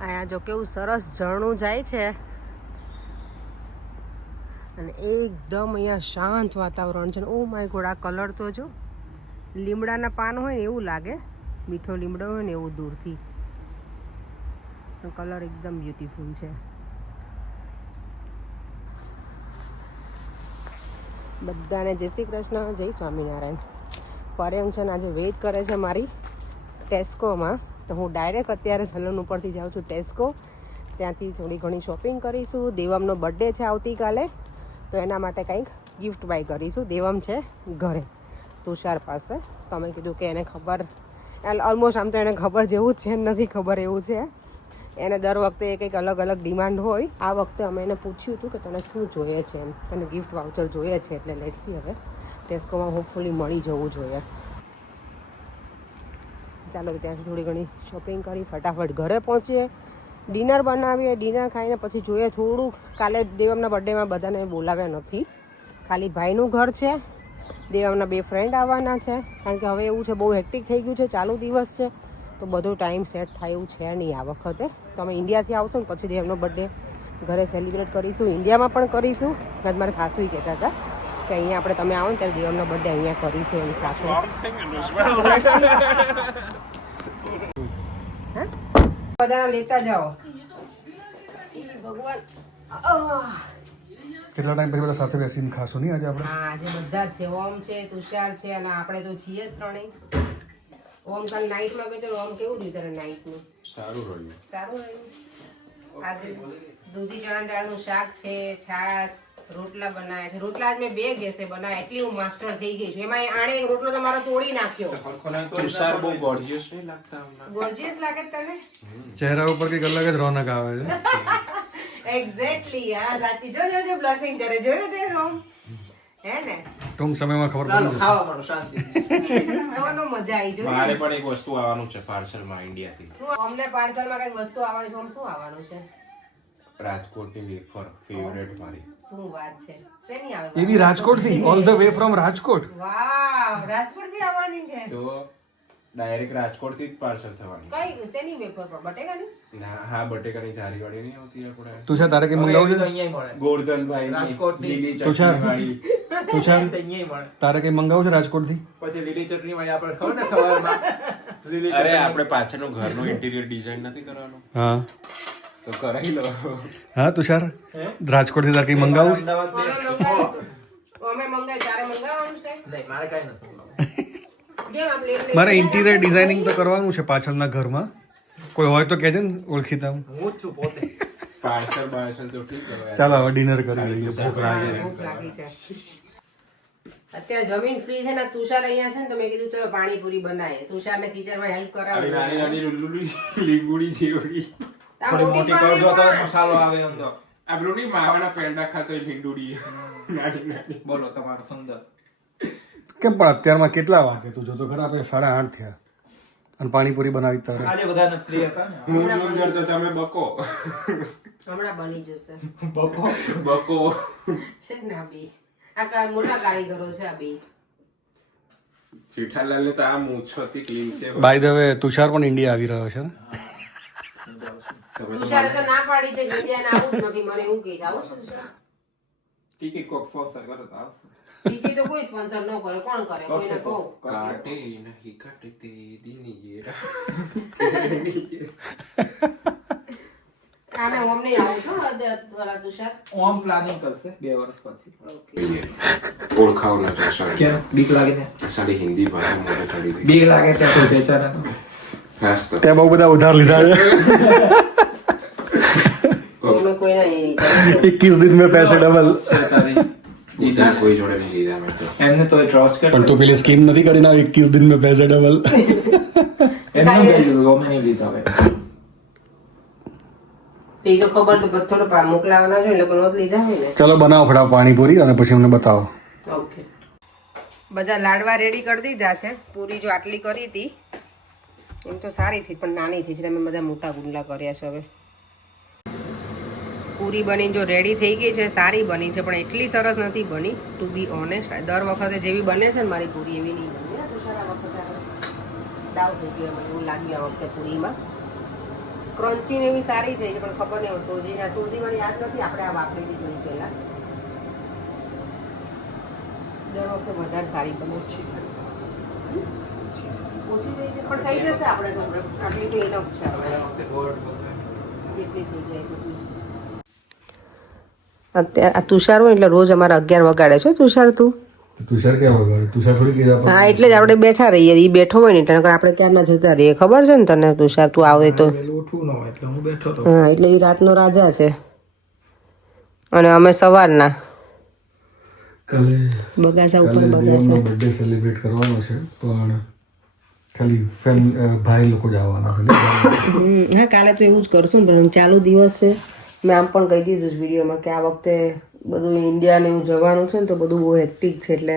અહીંયા જો કેવું સરસ ઝરણું જાય છે અને એકદમ અહીંયા શાંત વાતાવરણ છે. ઓ માય ગોડ, આ કલર તો જો લીમડાના પાન હોય ને એવું લાગે, મીઠો લીમડો હોય ને એવું દૂરથી. કલર એકદમ બ્યુટીફુલ છે. બધાને જય શ્રી કૃષ્ણ, જય સ્વામિનારાયણ. પરેમ છે ને આજે વેઇટ કરે છે મારી ટેસ્કોમાં, તો હું ડાયરેક્ટ અત્યારે સલૂન ઉપરથી જાઉં છું ટેસ્કો. ત્યાંથી થોડી ઘણી શોપિંગ કરીશું. દેવમનો બર્થડે છે આવતીકાલે, તો એના માટે કંઈક ગિફ્ટ બાય કરીશું. દેવમ છે ઘરે તુષાર પાસે, તો અમે કીધું કે એને ખબર, ઓલમોસ્ટ આમ તો એને ખબર જેવું જ છે, નથી ખબર એવું છે. એને દર વખતે કંઈક અલગ અલગ ડિમાન્ડ હોય. આ વખતે અમે એને પૂછ્યું હતું કે તને શું જોઈએ છે, એમ તને ગિફ્ટ વાઉચર જોઈએ છે, એટલે લેટ્સી હવે ટેસ્કોમાં હોપફુલી મળી જવું જોઈએ. ચાલો ત્યાંથી થોડી ઘણી શોપિંગ કરી ફટાફટ ઘરે પહોંચીએ, ડિનર બનાવીએ. ડિનર ખાઈને પછી જોઈએ થોડુંક. કાલે દેવમના બર્થડેમાં બધાને બોલાવ્યા નથી, ખાલી ભાઈનું ઘર છે. દેવમના 2 ફ્રેન્ડ આવવાના છે, કારણ કે હવે એવું છે બહુ હેક્ટિક થઈ ગયું છે, ચાલુ દિવસ છે, તો બધો ટાઈમ સેટ થાય એવું છે નહીં આ વખતે. તો અમે ઇન્ડિયાથી આવશું ને પછી દેવનો બર્થડે ઘરે સેલિબ્રેટ કરીશું. ઇન્ડિયામાં પણ કરીશું. આજ મારા સાસુ કહેતા હતા કે અહીંયા આપણે તમે આવો ને ત્યારે દેવમનો બર્થડે અહીંયા કરીશું એની સાથે. બધા લેતા જાઓ ભગવાન. કેટલા ટાઈમ પછી બધા સાથે બેસીને ખાશું નહીં આજે આપણે? હા, આજે બધા જ છે. ઓમ છે, તુષાર છે, અને આપણે તો છીએ જ ત્રણેય. ઓમ કાલ નાઈટમાં ગયો. ઓમ કેવું રહ્યું તારે નાઈટનું? સારું રહ્યું. સારું રહ્યું. આજે દૂધી ચણા દાળનું શાક છે, છાશ, રોટલા બનાવ્યા છે. રોટલા જ મેં 2 ગેસે બનાવ્યા, એટલી હું માસ્ટર થઈ ગઈ છું. એમાં આણે એક રોટલો તો મારો તોડી નાખ્યો. તુષાર બહુ ગોર્જિયસ નહીં લાગતા હમણાં? ગોર્જિયસ લાગે તને? ચહેરા ઉપર કંઈક અલગ જ રોનક આવે છે. એક્ઝેક્ટલી. હા, સાચી. જો જો બ્લશિંગ કરે, જોયું તે ઓમ? હે ને? ટૂંક સમયમાં ખબર પડી જશે. ખાવાનો મજા આવી જો. મારે પણ એક વસ્તુ આવવાનું છે પાર્સલમાં ઇન્ડિયાથી. શું અમને પાર્સલમાં કઈ વસ્તુ આવવાની છે? આમ શું આવવાનું છે? રાજકોટની વેફર ફેવરેટ મારી. શું વાત છે? શેની આવે? એ બી રાજકોટથી, all the way from Rajkot. Wow, રાજકોટથી આવવાની છે. તો ડાયરેક્ટ રાજકોટથી જ પાર્સલ થવાનું. કઈ શેની વેફર પર? બટેકાની? ના, હા, બટેકાની જારી વાળી નહીં આવતી આપણે. તુષાર તારે કઈ મંગાવું છે? ગોરધનભાઈ રાજકોટની લીલી તુષાર. ચટણી વાળી. તુષાર તારે કઈ મંગાવું છે રાજકોટથી? પછી લીલી ચટણી વાળી આપણે ખબર ને સવારમાં લીલી અરે આપણે પાછળનું ઘરનું ઇન્ટિરિયર ડિઝાઇન નથી કરવાનું? હા તો કરાવી લો. હા તુષાર, રાજકોટથી તારે કઈ મંગાવું છે? અમે મંગાવી, તારે મંગાવવાનું છે? નહીં, મારે કઈ નથી. કેમ આપ લેટ મારે ઇન્ટિરિયર ડિઝાઇનિંગ તો કરવાનું છે પાછળના ઘરમાં. કોઈ હોય તો કહેજે ને ઓળખીતા. હું જ છું પોતે. પાર્સલ તો ઠીક હવે. ચાલો હવે ડિનર કરી લઈએ, ભૂખ લાગે. ભૂખ લાગી છે. અત્યારે જમીન ફ્રી છે ને, તુષાર અહીંયા છે ને, તો મેં કીધું ચલો પાણીપુરી બનાવીએ. તુષારને કિચનમાં હેલ્પ આવી નાની કરાવી. નાની લુલ્લુલી લીંબુડી જેવડી. થોડી મોટી કરજો તો મસાલો આવે અંદર. આ બ્રોની માવાના પેંડા ખાતો લીંડુડી નાની નાની. બોલો તમારો સુંદર. કેમ પણ અત્યારમાં કેટલા વાગે? તું જોતો ખરા, આપણે 8:30 થયા અને પાણીપુરી બનાવી તારે. આજે બધાને ફ્રી હતા ને. હું સુંદર તો તમે બકો. હમણાં બની જશે. બકો. છે ને આ બે આ મોટા કારીગરો છે આ બે. જેઠાલાલ ને તો આ મૂછોથી ક્લીન છે. બાય ધ વે તુષાર પણ ઇન્ડિયા આવી રહ્યો છે ને? તુષારે તો ના પાડી છે, ઇન્ડિયાને આવું જ નથી. મને એવું કહે છે આવું શું છે? ટિકિટ કોક સ્પોન્સર કરે તો આવશે. ટીકી તો કોઈ સ્પોન્સર ન કરે. કોણ કરે? કોઈને કહો. કાટે નહીં કાટતે દિની આને ઓમ નહીં આવું છો વાલા તુષાર. ઓમ પ્લાનિંગ કરશે 2 વર્ષ પછી. ઓળખાવ ન જશો. કેમ બીક લાગે ને? સાડી હિન્દી ભાષા મોઢે ચડી ગઈ. બીક લાગે ત્યાં કોઈ બેચારા તો. ખાસ તો ત્યાં બહુ બધા ઉધાર લીધા છે. ઓમે કોઈના નહીં. 21 दिन में पैसे डबल. ઈધર કોઈ જોડે નહીં લીધા મેં તો. એમને તો ટ્રસ્ટ કરે. પણ તું પેલી સ્કીમ નથી કરી ના 21 दिन में पैसे डबल? એમને બેજું ગમે નહીં લીધા હવે. તે તો ખબર તો થોડો મોકલાવાના છે, એટલે નોંધ લીધા હોય ને. ચલો બનાવો ફટાફટ પાણીપુરી અને પછી અમને બતાવો. ઓકે. બધા લાડવા રેડી કરી દીધા છે. પૂરી જો આટલી કરી હતી એમ તો સારી થઈ, પણ નાની થઈ છે. અમે બધા મોટા ગુંડલા કર્યા છે. હવે પૂરી બની જો રેડી થઈ ગઈ છે, સારી બની છે, પણ એટલી સરસ નથી બની ટુ બી ઓનેસ્ટ. દર વખતે જેવી બને છે ને મારી પૂરી એવી નહીં બની. તુષાર આ વખતે દાવ થઈ ગયો, એવું લાગ્યું આ વખતે પૂરીમાં. ક્રન્ચી ને એવી સારી થઈ છે પણ ખબર નહીં હવે સોજી મને યાદ નથી આપણે આ વાપરી દીધી પહેલા દર વખતે વધારે સારી બને છે ઓછી થઈ છે પણ થઈ જશે આપણે તો આટલી તો ઇનફ છે આપણે જેટલી થઈ જાય છે અત્યારે આ તુષાર હોય એટલે રોજ અમારે 11 વગાડે છે તુષાર તું તુષાર ક્યાં વગાડે તુષાર થોડી કીધા હા એટલે જ આપણે બેઠા રહીએ એ બેઠો હોય ને એટલે આપણે ક્યારના જતા રહીએ ખબર છે ને તને તુષાર તું આવે તો હા એટલે એ રાતનો રાજા છે અને અમે સવારના કાલે બગાસા ઉપર કાલે બગાસા દેવનો બર્થડે સેલિબ્રેટ કરવાનો છે પણ ખાલી ભાઈ લોકો જ આવવાના છે હા કાલે તો એવું જ કરશું ને ચાલુ દિવસ છે મેં આમ પણ કહી દીધું છે વિડીયોમાં કે આ વખતે બધું ઇન્ડિયાને એવું જવાનું છે ને તો બધું બહુ હેક્ટિક છે એટલે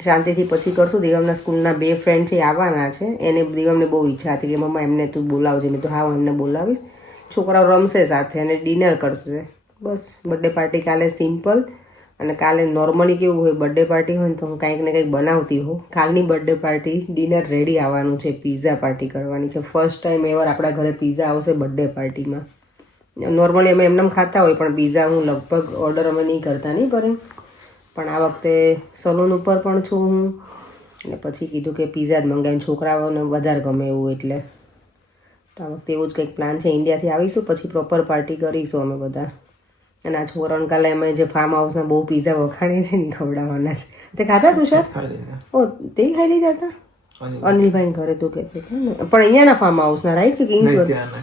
શાંતિથી પછી કરશું દેવમના સ્કૂલના 2 ફ્રેન્ડ છે આવવાના છે એને દેવમને બહુ ઈચ્છા હતી કે મમ્મા એમને તું બોલાવજે મેં તો હા હું એમને બોલાવીશ છોકરાઓ રમશે સાથે અને ડિનર કરશે બસ બર્થડે પાર્ટી કાલે સિમ્પલ અને કાલે નોર્મલી કેવું હોય બર્થડે પાર્ટી હોય ને તો હું કંઈક ને કંઈક બનાવતી હોઉં કાલની બર્થડે પાર્ટી ડિનર રેડી આવવાનું છે પીઝા પાર્ટી કરવાની છે ફર્સ્ટ ટાઈમ એવર આપણા ઘરે પીઝા આવશે બર્થડે પાર્ટીમાં નોર્મલી અમે એમને ખાતા હોય પણ પીઝા હું લગભગ ઓર્ડર અમે નહીં કરતા નહીં કરે પણ આ વખતે સલૂન ઉપર પણ છું હું અને પછી કીધું કે પીઝા જ મંગાવીને છોકરાઓને વધારે ગમે એવું એટલે તો આ વખતે એવું જ કંઈક પ્લાન છે ઇન્ડિયાથી આવીશું પછી પ્રોપર પાર્ટી કરીશું અમે બધા અને આ છોકરાઓને કાલે અમે જે ફાર્મ હાઉસમાં બહુ પીઝા વખાણીએ છીએ ને ખવડાવવાના છે તે ખાધા તુષાર ઓ તે ખાઈ લીધા હતા અનિલભાઈ ઘરે તું કહેતો હતો ને પણ અહીંયાના ફાર્મ હાઉસના રાઈટ કે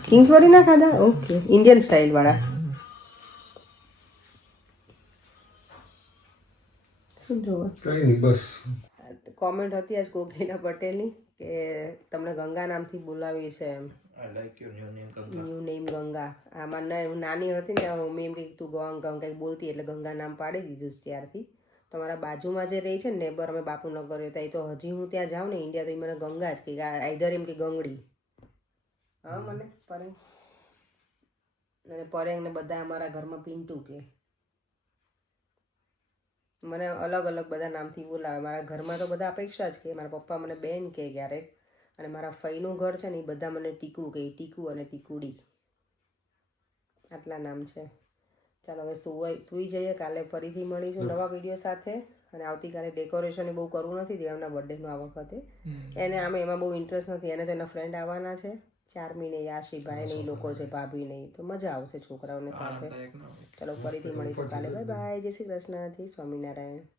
કિંગ્સવરી ના ખાધા ઓકે ઇન્ડિયન સ્ટાઇલ વાળા શું જોવા કઈ નહીં બસ કોમેન્ટ હતી આજ કોકીલા પટેલની કે તમને ગંગા નામથી બોલાવી છે એમ ન્યૂ નેમ ગંગા આમાં નાની હતી ને મમ્મી એમ કે તું ગંગા કંઈક બોલતી એટલે ગંગા નામ પાડી દીધું ત્યારથી તમારા બાજુમાં જે રહી છે ને નેબર અમે બાપુનગર રહેતા એ તો હજી હું ત્યાં જાઉં ને ઇન્ડિયા તો એ મને ગંગા જ કે આઈધર એમ કે ગંગડી હા મને પરેંગ અને પરેંગ ને બધા અમારા ઘરમાં પિન્ટુ કે મને અલગ અલગ બધા નામથી બોલાવે મારા ઘરમાં તો બધા અપેક્ષા જ કે મારા પપ્પા મને બેન કે ક્યારેક અને મારા ફઈનું ઘર છે ને એ બધા મને ટીકુ કહે ટીકુ અને ટીકુડી આટલા નામ છે ચાલો હવે સુઈ જઈએ કાલે ફરીથી મળીશું નવા વિડીયો સાથે અને આવતીકાલે ડેકોરેશન એ બહુ કરવું નથી દેવના બર્થડેનું આ વખતે એને આમે એમાં બહુ ઇન્ટરેસ્ટ નથી એને તો એના ફ્રેન્ડ આવવાના છે ચારમીને યાશીભાઈ ને એ લોકો છે ભાભી ને તો મજા આવશે છોકરાઓને સાથે ચાલો ફરીથી મળીશું કાલે બાય બાય જય શ્રી કૃષ્ણ જય સ્વામિનારાયણ